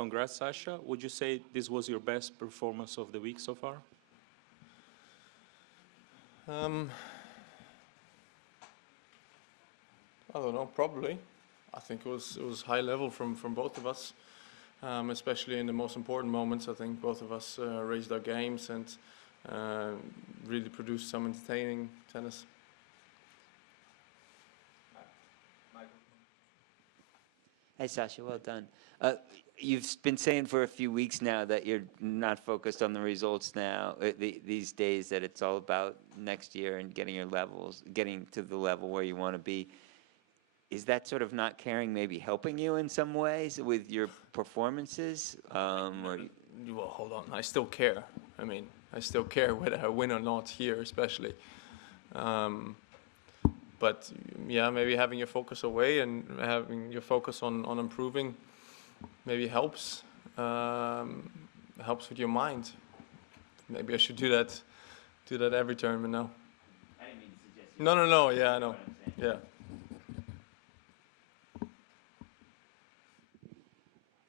Congrats, Sasha. Would you say this was your best performance of the week so far? I don't know, probably. I think it was high level from both of us, especially in the most important moments. I think both of us raised our games and really produced some entertaining tennis. Hey, Sasha, well done. You've been saying for a few weeks now that you're not focused on the results now, these days, that it's all about next year and getting your levels, getting to the level where you want to be. Is that sort of not caring maybe helping you in some ways with your performances? Well, hold on. I still care. I mean, I still care whether I win or not here, especially. But yeah, maybe having your focus away and having your focus on improving maybe helps with your mind. Maybe I should do that every tournament now. I didn't mean to suggest. No. Yeah, I know. Yeah.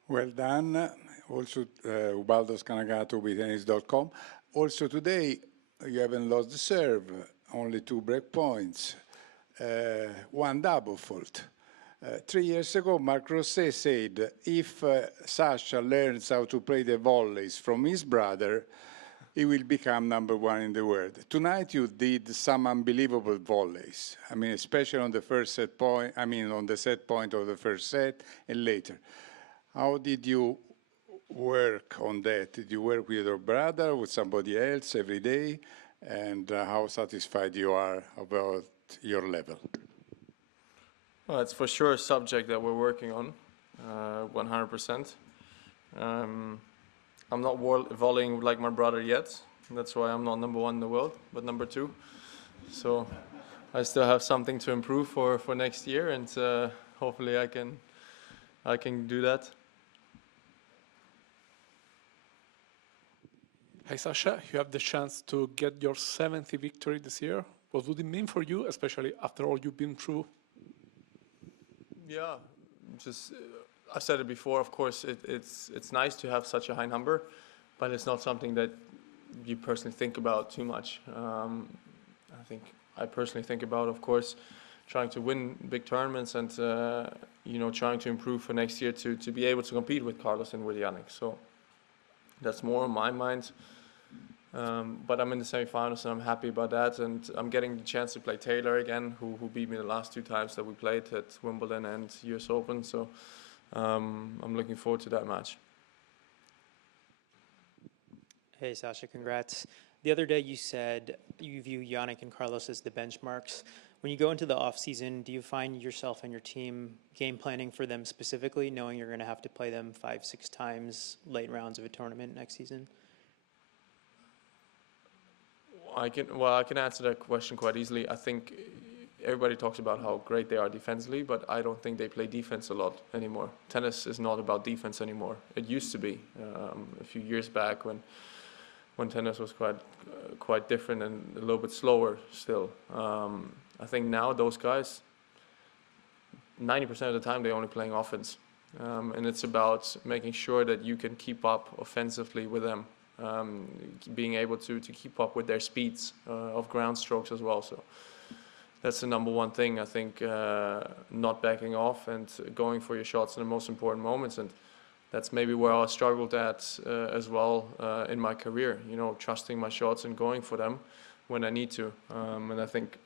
Well done. Also, Ubaldo Scanagato with tennis.com. Also today, you haven't lost the serve. Only 2 break points. 1 double fault. 3 years ago, Marc Rosset said, if Sasha learns how to play the volleys from his brother, he will become #1 in the world. Tonight, you did some unbelievable volleys. I mean, especially on the first set point, on the set point of the first set and later. How did you work on that? Did you work with your brother, with somebody else every day? And how satisfied you are about your level? Well, it's for sure a subject that we're working on, 100%. I'm not volleying like my brother yet. That's why I'm not #1 in the world, but #2. So I still have something to improve for next year, and hopefully I can do that. Hey Sasha, you have the chance to get your 7th victory this year. What would it mean for you, especially after all you've been through? Yeah, just I said it before. Of course, it's nice to have such a high number, but it's not something that you personally think about too much. I think I personally think about, of course, trying to win big tournaments and trying to improve for next year to be able to compete with Carlos and with Yannick. So that's more on my mind. But I'm in the semifinals and I'm happy about that, and I'm getting the chance to play Taylor again, who beat me the last 2 times that we played at Wimbledon and US Open, so I'm looking forward to that match. Hey Sasha, congrats. The other day you said you view Yannick and Carlos as the benchmarks. When you go into the off season, do you find yourself and your team game planning for them specifically, knowing you're going to have to play them 5-6 times late rounds of a tournament next season? I can answer that question quite easily. I think everybody talks about how great they are defensively, but I don't think they play defense a lot anymore. Tennis is not about defense anymore. It used to be a few years back when tennis was quite different and a little bit slower still. I think now those guys, 90% of the time they're only playing offense, and it's about making sure that you can keep up offensively with them. Being able to keep up with their speeds of ground strokes as well. So that's the #1 thing, I think, not backing off and going for your shots in the most important moments. And that's maybe where I struggled at as well in my career, trusting my shots and going for them when I need to. And I think,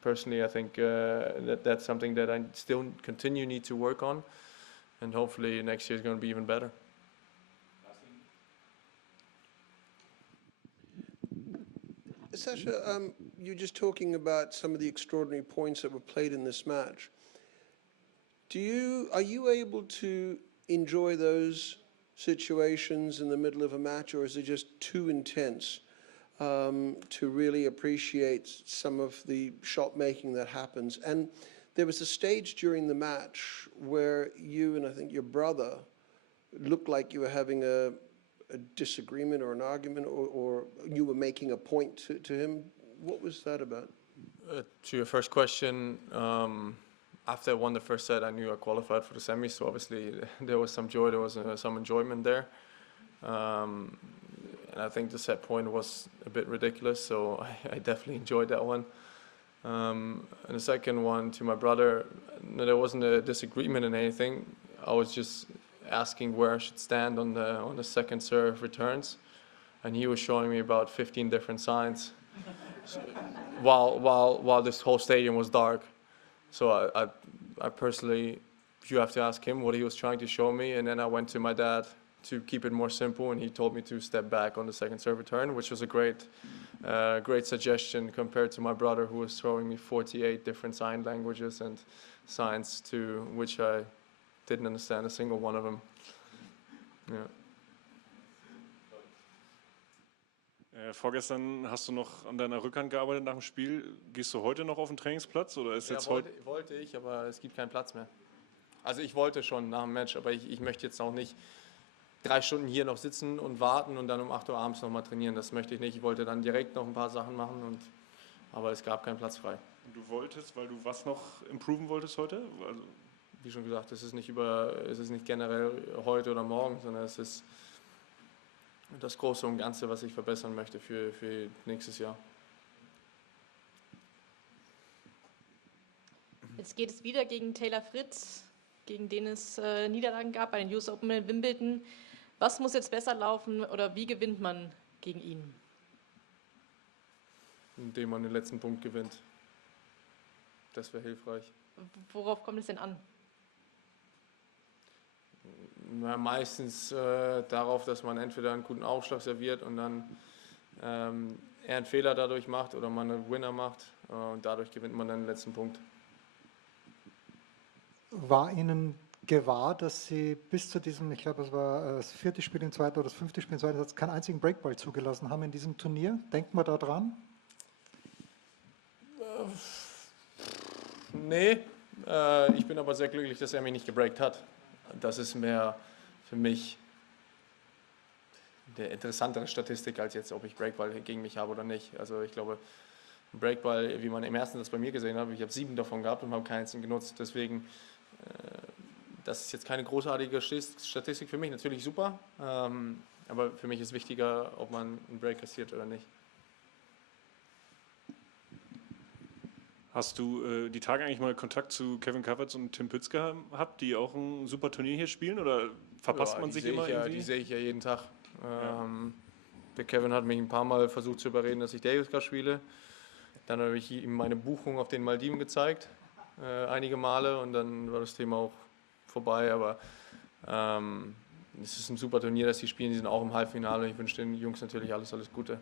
personally, that's something that I still need to work on. And hopefully next year is going to be even better. Sasha, you're just talking about some of the extraordinary points that were played in this match. Are you able to enjoy those situations in the middle of a match, or is it just too intense to really appreciate some of the shot making that happens? And there was a stage during the match where you and I think your brother looked like you were having a disagreement or an argument, or you were making a point to him. What was that about? To your first question, after I won the first set, I knew I qualified for the semis, so obviously there was some joy, there was some enjoyment there. And I think the set point was a bit ridiculous, so I definitely enjoyed that one. And the second one to my brother, no, there wasn't a disagreement in anything. I was just asking where I should stand on the second serve returns, and he was showing me about 15 different signs, so, while this whole stadium was dark. So I personally, you have to ask him what he was trying to show me, and then I went to my dad to keep it more simple, and he told me to step back on the second serve return, which was a great suggestion compared to my brother, who was throwing me 48 different sign languages and signs to which I didn't understand a single one of them. Yeah. Vorgestern hast du noch an deiner Rückhand gearbeitet nach dem Spiel. Gehst du heute noch auf den Trainingsplatz oder ist jetzt heute? Wollte ich, aber es gibt keinen Platz mehr. Also ich wollte schon nach dem Match, aber ich möchte jetzt auch nicht 3 Stunden hier noch sitzen und warten und dann um 8 Uhr abends nochmal trainieren. Das möchte ich nicht. Ich wollte dann direkt noch ein paar Sachen machen, aber es gab keinen Platz frei. Und du wolltest, weil du was noch improven wolltest heute? Also wie schon gesagt, es ist nicht generell heute oder morgen, sondern es ist das Große und Ganze, was ich verbessern möchte für nächstes Jahr. Jetzt geht es wieder gegen Taylor Fritz, gegen den es Niederlagen gab bei den US Open in Wimbledon. Was muss jetzt besser laufen oder wie gewinnt man gegen ihn? Indem man den letzten Punkt gewinnt. Das wäre hilfreich. Worauf kommt es denn an? Na, meistens darauf, dass man entweder einen guten Aufschlag serviert und dann er einen Fehler dadurch macht oder man einen Winner macht und dadurch gewinnt man dann den letzten Punkt. War Ihnen gewahr, dass Sie bis zu diesem, ich glaube, es war das 4. Spiel im 2. oder das 5. Spiel im 2. Satz, keinen einzigen Breakball zugelassen haben in diesem Turnier? Denkt man da dran? Nee, ich bin aber sehr glücklich, dass er mich nicht gebreakt hat. Das ist mehr für mich eine interessantere Statistik, als jetzt, ob ich Breakball gegen mich habe oder nicht. Also ich glaube, Breakball, wie man im ersten Satz bei mir gesehen hat, ich habe 7 davon gehabt und habe keinen einzigen genutzt. Deswegen, das ist jetzt keine großartige Statistik für mich. Natürlich super, aber für mich ist wichtiger, ob man einen Break kassiert oder nicht. hast du die Tage eigentlich mal Kontakt zu Kevin Kavatz und Tim Pütz gehabt, die auch ein super Turnier hier spielen? Oder verpasst man sich immer irgendwie? Die sehe ich ja jeden Tag. Der Kevin hat mich ein paar Mal versucht zu überreden, dass ich Davis Cup spiele. Dann habe ich ihm meine Buchung auf den Maldiven gezeigt, einige Male, und dann war das Thema auch vorbei. Aber es ist ein super Turnier, das sie spielen. Die sind auch im Halbfinale. Ich wünsche den Jungs natürlich alles Gute.